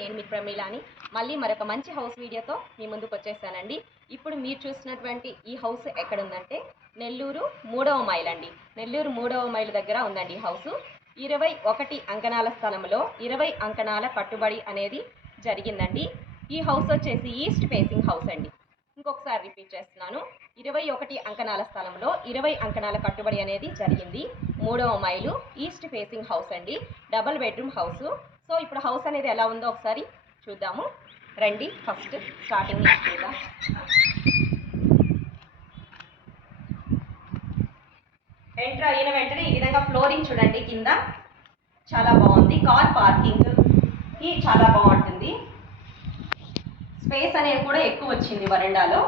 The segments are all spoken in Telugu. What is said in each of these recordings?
నేను మీ ప్రమీలాని మళ్ళీ మరొక మంచి హౌస్ వీడియోతో మీ ముందుకు వచ్చేసానండి. ఇప్పుడు మీరు చూసినటువంటి ఈ హౌస్ ఎక్కడ ఉందంటే నెల్లూరు 3వ మైల్ అండి. నెల్లూరు 3వ మైల్ దగ్గర ఉందండి ఈ హౌస్. 21 అంకణాల స్థలంలో 20 అంకణాల కట్టుబడి అనేది జరిగిందండి. ఈ హౌస్ వచ్చేసి ఈస్ట్ ఫేసింగ్ హౌస్ అండి. ఇంకొకసారి రిపీట్ చేస్తున్నాను. 21 అంకణాల స్థలంలో 20 అంకణాల కట్టుబడి అనేది జరిగింది. 3వ మైలు ఈస్ట్ ఫేసింగ్ హౌస్ అండి. Double bedroom house. సో ఇప్పుడు హౌస్ అనేది ఎలా ఉందో ఒకసారి చూద్దాము రండి. ఫస్ట్ స్టార్టింగ్ నుంచి చూద్దాం. ఎంటర్ అయిన వెంటనే ఈ విధంగా ఫ్లోరింగ్ చూడండి, కింద చాలా బాగుంది. కార్ పార్కింగ్కి చాలా బాగుంటుంది. స్పేస్ అనేది కూడా ఎక్కువ వచ్చింది వరండాలో.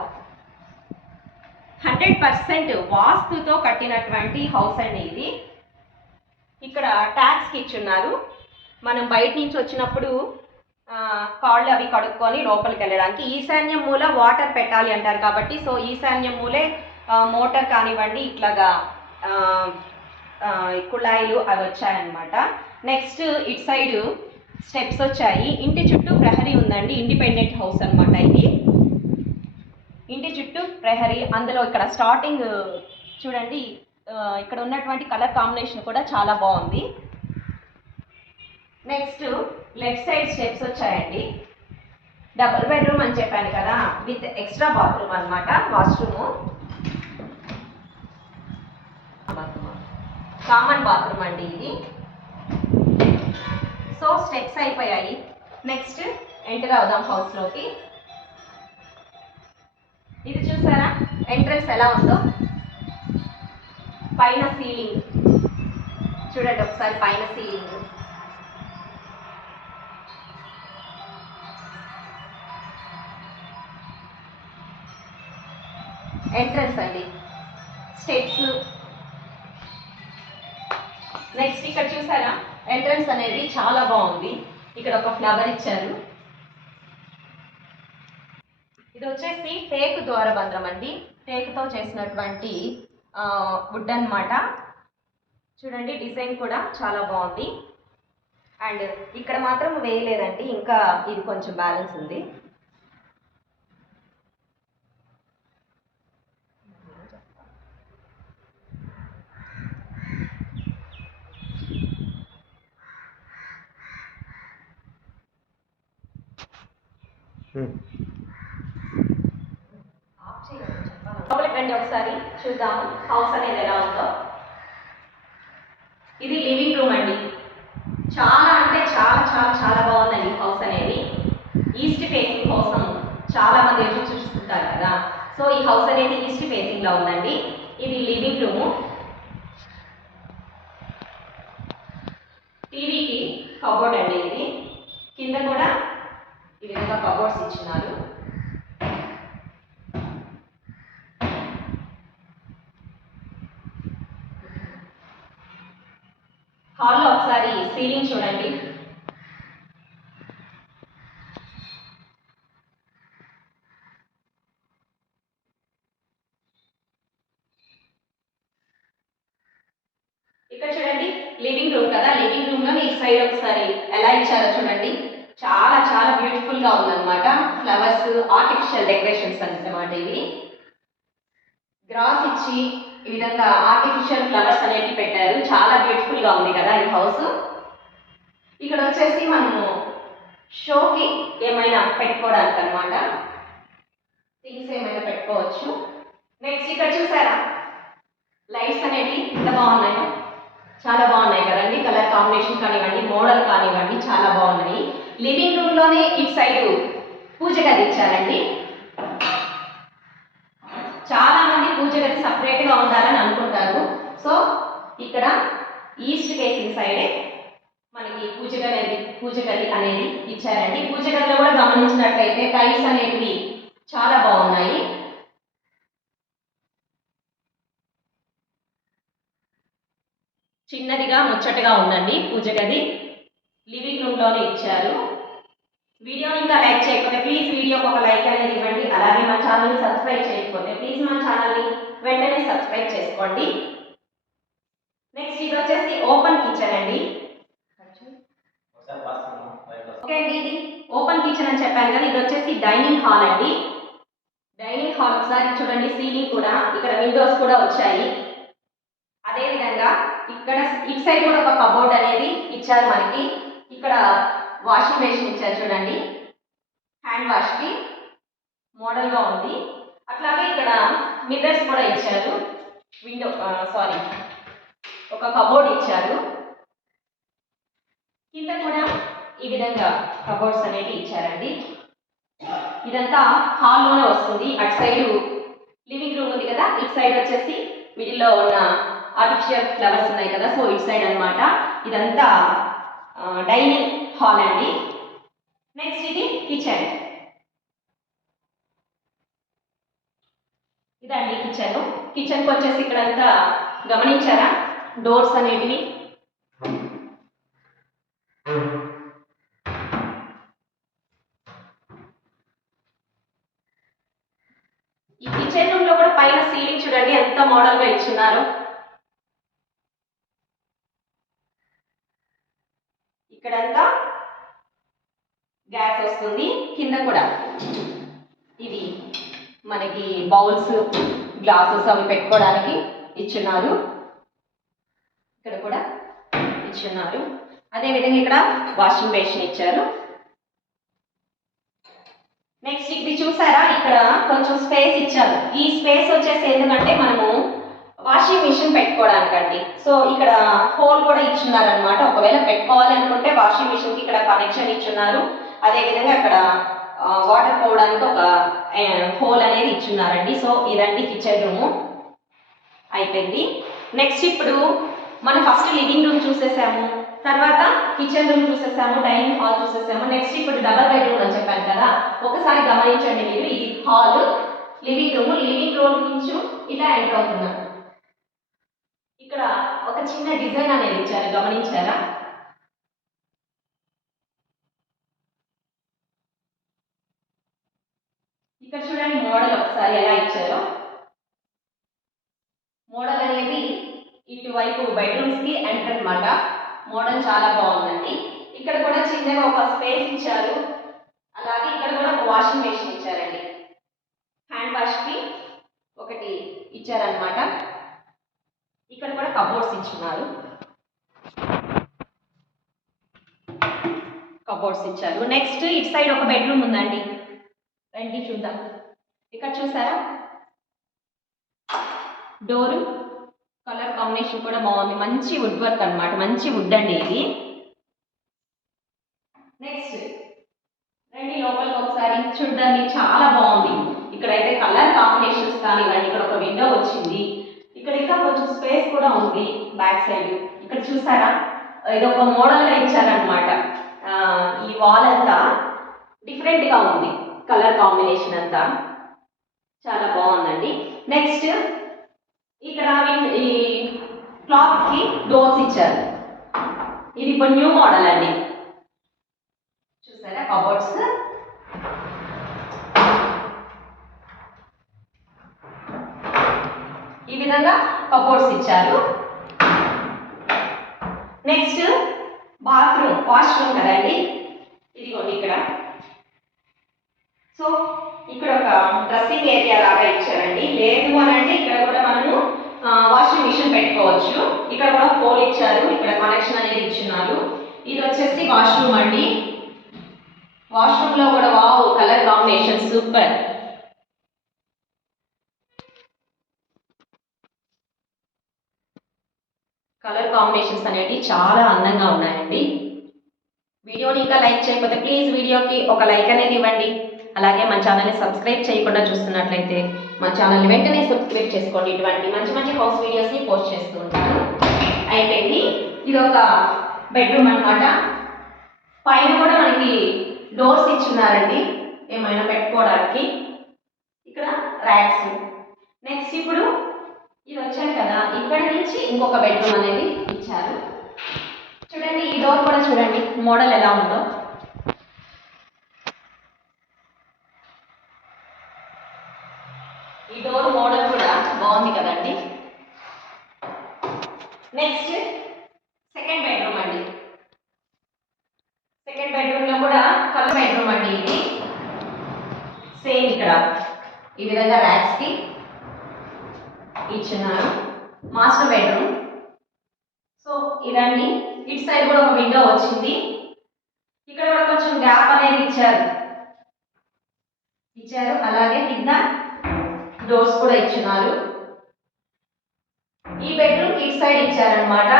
100% వాస్తుతో కట్టినటువంటి హౌస్ అండి ఇది. ఇక్కడ ట్యాక్స్కి ఇచ్చున్నారు. మనం బయట నుంచి వచ్చినప్పుడు కాళ్ళు అవి కడుక్కొని లోపలికి వెళ్ళడానికి. ఈశాన్యం మూల వాటర్ పెట్టాలి అంటారు కాబట్టి సో ఈశాన్యం మూలే మోటార్ కానివ్వండి ఇట్లాగా కుళాయిలు అవి వచ్చాయన్నమాట. నెక్స్ట్ ఇటు సైడ్ స్టెప్స్ వచ్చాయి. ఇంటి చుట్టూ ప్రహరీ ఉందండి. ఇండిపెండెంట్ హౌస్ అనమాట ఇది. ఇంటి చుట్టూ ప్రహరీ, అందులో ఇక్కడ స్టార్టింగ్ చూడండి, ఇక్కడ ఉన్నటువంటి కలర్ కాంబినేషన్ కూడా చాలా బాగుంది. నెక్స్ట్ లెఫ్ట్ సైడ్ స్టెప్స్ వచ్చాయండి. డబుల్ బెడ్రూమ్ అని చెప్పాను కదా, విత్ ఎక్స్ట్రా బాత్రూమ్ అనమాట. వాష్రూమ్ కామన్ బాత్రూమ్ అండి ఇది. సో స్టెప్స్ అయిపోయాయి. నెక్స్ట్ ఎంటర్ అవుదాం హౌస్లోకి. ఇది చూసారా ఎంట్రన్స్ ఎలా ఉందో. పైన సీలింగ్ చూడండి ఒకసారి, పైన సీలింగ్. ఎంట్రన్స్ అండి, స్టెప్స్. నెక్స్ట్ ఇక్కడ చూసారా ఎంట్రన్స్ అనేది చాలా బాగుంది. ఇక్కడ ఒక ఫ్లవర్ ఇచ్చారు. ఇది వచ్చేసి టేకు ద్వారబంధం అండి. టేకుతో చేసినటువంటి వుడ్ అన్నమాట. చూడండి డిజైన్ కూడా చాలా బాగుంది. అండ్ ఇక్కడ మాత్రం వేయలేదండి, ఇంకా ఇది కొంచెం బ్యాలెన్స్ ఉంది. లోపలికి రండి ఒకసారి చూద్దాము హౌస్ అనేది ఎలా ఉందో. ఇది లివింగ్ రూమ్ అండి. చాలా అంటే చాలా చాలా చాలా బాగుందండి హౌస్ అనేది. ఈస్ట్ ఫేసింగ్ కోసం చాలా మంది ఎదురు చూస్తుంటారు కదా, సో ఈ హౌస్ అనేది ఈస్ట్ ఫేసింగ్ లో ఉందండి. ఇది లివింగ్ రూము. టీవీకి కబోర్డ్ అండి ఇది. కింద కూడా ఈ విధంగా కబోర్డ్స్ ఇచ్చినారు. హాల్లో ఒకసారి సీలింగ్ చూడండి. ఇక్కడ చూడండి లివింగ్ రూమ్ కదా, లివింగ్ రూమ్ లో ఈ సైడ్ ఒకసారి ఎలా ఇచ్చారో చూడండి. చాలా చాలా బ్యూటిఫుల్ గా ఉందన్నమాట. ఫ్లవర్స్, ఆర్టిఫిషియల్ డెకరేషన్స్ అన్నమాట ఇవి. గ్రాస్ ఇచ్చి ఈ విధంగా ఆర్టిఫిషియల్ ఫ్లవర్స్ అనేవి పెట్టారు. చాలా బ్యూటిఫుల్ గా ఉంది కదా ఈ హౌస్. ఇక్కడ వచ్చేసి మనము షోకి ఏమైనా పెట్టుకోవడానికి అనమాట, థింగ్స్ ఏమైనా పెట్టుకోవచ్చు. నెక్స్ట్ ఇక్కడ చూసారా లైట్స్ అనేవి ఎంత బాగున్నాయో, చాలా బాగున్నాయి కదండి. కలర్ కాంబినేషన్ కానివ్వండి, మోడల్ కానివ్వండి, చాలా బాగున్నాయి. లివింగ్ రూమ్ లోనే ఇటు సైడ్ పూజ గది ఇచ్చారండి. చాలా మంది పూజ గది సపరేట్ గా ఉండాలని అనుకుంటారు. సో ఇక్కడ ఈస్ట్ ఫేసింగ్ సైడే మనకి పూజ గది అనేది ఇచ్చారండి. పూజ గదిలో కూడా గమనించినట్లయితే టైల్స్ అనేవి చాలా బాగున్నాయి. చిన్నదిగా ముచ్చటగా ఉందండి పూజ గది. లివింగ్ రూమ్ లోనే ఇచ్చారు. వీడియోని ఇంకా లైక్ చేయకపోతే ప్లీజ్ వీడియోకి ఒక లైక్ అనేది ఇవ్వండి. అలాగే మా ఛానల్ని సబ్స్క్రైబ్ చేయకపోతే ప్లీజ్ మా ఛానల్ని వెంటనే సబ్స్క్రైబ్ చేసుకోండి. నెక్స్ట్ ఇది వచ్చేసి ఓపెన్ కిచెన్ అండి. ఓకే అండి, ఇది ఓపెన్ కిచెన్ అని చెప్పాను కదా, ఇది వచ్చేసి డైనింగ్ హాల్ అండి. డైనింగ్ హాల్ ఒకసారి చూడండి, సీలింగ్ కూడా ఇక్కడ విండోస్ కూడా వచ్చాయి. అదేవిధంగా ఇక్కడ ఇటు సైడ్ కూడా ఒక కబోర్డ్ అనేది ఇచ్చారు మనకి. ఇక్కడ వాషింగ్ మెషిన్ ఇచ్చారు చూడండి, హ్యాండ్ వాష్కి మోడల్గా ఉంది. అట్లాగే ఇక్కడ మిర్రర్స్ కూడా ఇచ్చారు, విండో ఒక కబోర్డ్ ఇచ్చారు. కింద కూడా ఈ విధంగా కబోర్డ్స్ అనేవి ఇచ్చారండి. ఇదంతా హాల్లోనే వస్తుంది. అటు సైడ్ లివింగ్ రూమ్ ఉంది కదా, ఇటు సైడ్ వచ్చేసి మిడిల్లో ఉన్న ఆర్టిఫిషియల్ ఫ్లవర్స్ ఉన్నాయి కదా, సో ఇటు సైడ్ అనమాట. ఇదంతా డైనింగ్ హాల్ అండి. నెక్స్ట్ ఇది కిచెన్. ఇదండి కిచెన్. కిచెన్కి వచ్చేసి ఇక్కడంతా గమనించారా, డోర్స్ అనేటివి. ఈ కిచెన్ రూమ్ లో కూడా పైన సీలింగ్ చూడండి ఎంత మోడల్ గా ఇచ్చున్నారు. ఇక్కడంతా గ్యాస్ వస్తుంది. కింద కూడా ఇది మనకి బౌల్స్, గ్లాసెస్ అవి పెట్టుకోవడానికి ఇచ్చున్నారు. ఇక్కడ కూడా ఇచ్చున్నారు. అదేవిధంగా ఇక్కడ వాషింగ్ బేసిన్ ఇచ్చారు. నెక్స్ట్ ఇది చూసారా, ఇక్కడ కొంచెం స్పేస్ ఇచ్చారు. ఈ స్పేస్ వచ్చేసి ఎందుకంటే మనము వాషింగ్ మిషన్ పెట్టుకోవడానికండి. సో ఇక్కడ హోల్ కూడా ఇచ్చున్నారు అనమాట. ఒకవేళ పెట్టుకోవాలి అనుకుంటే వాషింగ్ మిషన్కి ఇక్కడ కనెక్షన్ ఇచ్చున్నారు. అదేవిధంగా అక్కడ వాటర్ పోవడానికి ఒక హోల్ అనేది ఇచ్చున్నారండి. సో ఇదండి కిచెన్ రూము అయిపోయింది. నెక్స్ట్ ఇప్పుడు మనం ఫస్ట్ లివింగ్ రూమ్ చూసేసాము, తర్వాత కిచెన్ రూమ్ చూసేసాము, డైనింగ్ హాల్ చూసేసాము. నెక్స్ట్ ఇప్పుడు డబల్ బెడ్రూమ్ అని చెప్పాను కదా, ఒకసారి గమనించండి మీరు. ఇది hall, living room. Living room నుంచి ఇలా ఎంటర్ అవుతున్నారు. ఇక్కడ ఒక చిన్న డిజైన్ అనేది ఇచ్చారు, గమనించారా? ఇక్కడ చూడండి మోడల్ ఒకసారి ఎలా ఇచ్చారో. మోడల్ అనేది ఇటువైపు బెడ్రూమ్స్ కి ఎంటర్ అన్నమాట. మోడల్ చాలా బాగుందండి. ఇక్కడ కూడా చిన్నగా ఒక స్పేస్ ఇచ్చారు. అలాగే ఇక్కడ కూడా ఒక వాషింగ్ మెషిన్ ఇచ్చారండి. హ్యాండ్ వాష్ కి ఒకటి ఇచ్చారనమాట. ఇక్కడ కూడా కబోర్డ్స్ ఇచ్చున్నారు. కబోర్డ్స్ ఇచ్చారు. నెక్స్ట్ ఇటు సైడ్ ఒక బెడ్రూమ్ ఉందండి, రండి చూద్దాం. ఇక్కడ చూసారా, డోరు కలర్ కాంబినేషన్ కూడా బాగుంది. మంచి వుడ్ వర్క్ అనమాట, మంచి వుడ్ అండి ఇది. నెక్స్ట్ రండి లోపలికి ఒకసారి చూడండి, చాలా బాగుంది. ఇక్కడైతే కలర్ కాంబినేషన్స్ కానివ్వండి. ఇక్కడ ఒక విండో వచ్చింది. ఇక్కడ ఇంకా కొంచెం స్పేస్ కూడా ఉంది బ్యాక్ సైడ్. ఇక్కడ చూసారా, ఇది ఒక మోడల్గా ఇచ్చారనమాట. ఈ వాల్ అంతా డిఫరెంట్గా ఉంది, కలర్ కాంబినేషన్ అంతా చాలా బాగుందండి. నెక్స్ట్ ఇక్కడ ఈ క్లాత్ కి డోర్స్ ఇచ్చారు. ఇది ఇప్పుడు న్యూ మోడల్ అండి. చూసారా కబోర్డ్స్. ఈ విధంగా కబోర్డ్స్ ఇచ్చారు. నెక్స్ట్ బాత్రూమ్, వాష్రూమ్ కదండి, ఇదిగోండి ఇక్కడ. సో ఇక్కడ ఒక డ్రెస్సింగ్ ఏరియా లాగా ఇచ్చారండి. లేదు అని అంటే ఇక్కడ కూడా మనము వాషింగ్ మిషన్ పెట్టుకోవచ్చు. ఇక్కడ కూడా హోల్ ఇచ్చారు, ఇక్కడ కనెక్షన్ అనేది ఇచ్చున్నారు. ఇది వచ్చేసి వాష్రూమ్ అండి. వాష్రూమ్ లో కూడా wow, colour combination super. Colour combinations అనేవి చాలా అందంగా ఉన్నాయండి. వీడియోని ఇంకా లైక్ చేయకపోతే ప్లీజ్ వీడియోకి ఒక లైక్ అనేది ఇవ్వండి. అలాగే మన ఛానల్ని సబ్స్క్రైబ్ చేయకుండా చూస్తున్నట్లయితే మన ఛానల్ని వెంటనే సబ్స్క్రైబ్ చేసుకోండి. ఇటువంటి మంచి మంచి హౌస్ వీడియోస్ని పోస్ట్ చేస్తూ ఉంటాను. అయిపోయింది. ఇది ఒక బెడ్రూమ్ అనమాట. పైన కూడా మనకి డోర్స్ ఇచ్చున్నారండి ఏమైనా పెట్టుకోవడానికి. ఇక్కడ ర్యాక్స్. నెక్స్ట్ ఇప్పుడు ఇది వచ్చాను కదా, ఇక్కడ నుంచి ఇంకొక బెడ్రూమ్ అనేది ఇచ్చారు. చూడండి ఈ డోర్ కూడా చూడండి మోడల్ ఎలా ఉందో. ఈ డోర్ మోడల్ కూడా బాగుంది కదండి. నెక్స్ట్ సెకండ్ బెడ్రూమ్ అండి. సెకండ్ బెడ్రూమ్ లో కూడా అండి ఇది. సేమ్ ఇక్కడ ఈ విధంగా ర్యాక్స్ కి ఇచ్చున్నారు. Master bedroom. సో ఇదండి. ఇటు సైడ్ కూడా ఒక విండో వచ్చింది. ఇక్కడ కూడా కొంచెం గ్యాప్ అనేది ఇచ్చారు. అలాగే కింద డోర్స్ కూడా ఇచ్చున్నారు. ఈ బెడ్రూమ్ ఇటు సైడ్ ఇచ్చారనమాట.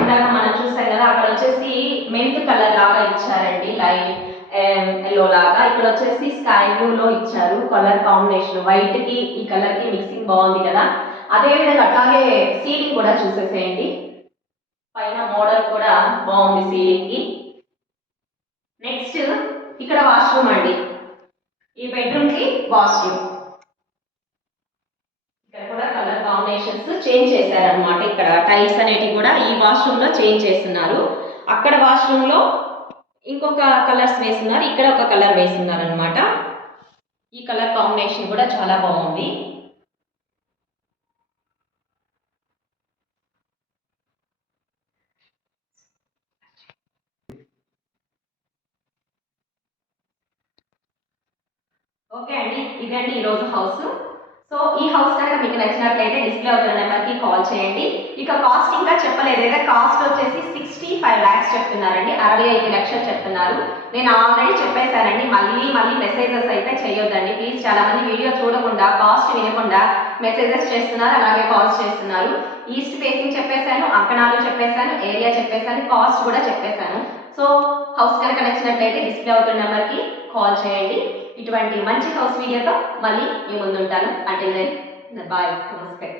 ఇందాక మనం చూసాం కదా, అక్కడ వచ్చేసి మెంత్ కలర్ లాగా ఇచ్చారండి, లైట్ ఎల్లో లాగా. ఇక్కడ వచ్చేసి స్కై బ్లూ లో ఇచ్చారు కలర్ కాంబినేషన్. వైట్ కి ఈ కలర్ కి మిక్సింగ్ బాగుంది కదా. అదే విధంగా అట్లాగే సీలింగ్ కూడా చూసేసేయండి. పైన మోడల్ కూడా బాగుంది సీలింగ్ కి. నెక్స్ట్ ఇక్కడ వాష్రూమ్ అండి. ఈ బెడ్రూమ్ కి వాష్రూమ్. ఇక్కడ కూడా కలర్ కాంబినేషన్స్ చేంజ్ చేశారనమాట. ఇక్కడ టైల్స్ అనేటివి కూడా ఈ వాష్రూమ్ లో చేంజ్ చేస్తున్నారు. అక్కడ వాష్రూమ్ లో ఇంకొక కలర్స్ వేస్తున్నారు, ఇక్కడ ఒక కలర్ వేస్తున్నారు అనమాట. ఈ కలర్ కాంబినేషన్ కూడా చాలా బాగుంది. ఓకే అండి, ఇదండి ఈరోజు హౌస్. సో ఈ హౌస్ కనుక మీకు నచ్చినట్లయితే డిస్ప్లే అవుతున్న నెంబర్కి కాల్ చేయండి. ఇక కాస్ట్ ఇంకా చెప్పలేదు, అయితే కాస్ట్ వచ్చేసి 65 lakhs చెప్తున్నారండి. 65 లక్షలు చెప్తున్నారు. నేను ఆల్రెడీ చెప్పేశానండి, మళ్ళీ మెసేజెస్ అయితే చేయొద్దండి ప్లీజ్. చాలా మంది వీడియో చూడకుండా కాస్ట్ వినకుండా మెసేజెస్ చేస్తున్నారు, అలాగే కాల్స్ చేస్తున్నారు. ఈస్ట్ ఫేసింగ్ చెప్పేశాను, అంకణాలు చెప్పేశాను, ఏరియా చెప్పేశాను, కాస్ట్ కూడా చెప్పేశాను. సో హౌస్ కనుక నచ్చినట్లయితే డిస్ప్లే అవుతున్న నెంబర్కి కాల్ చేయండి. ఇటువంటి మంచి హౌస్ వీడియోతో మళ్ళీ మీ ముందుంటాను. అంటిల్ దెన్ బాయ్, నమస్తే.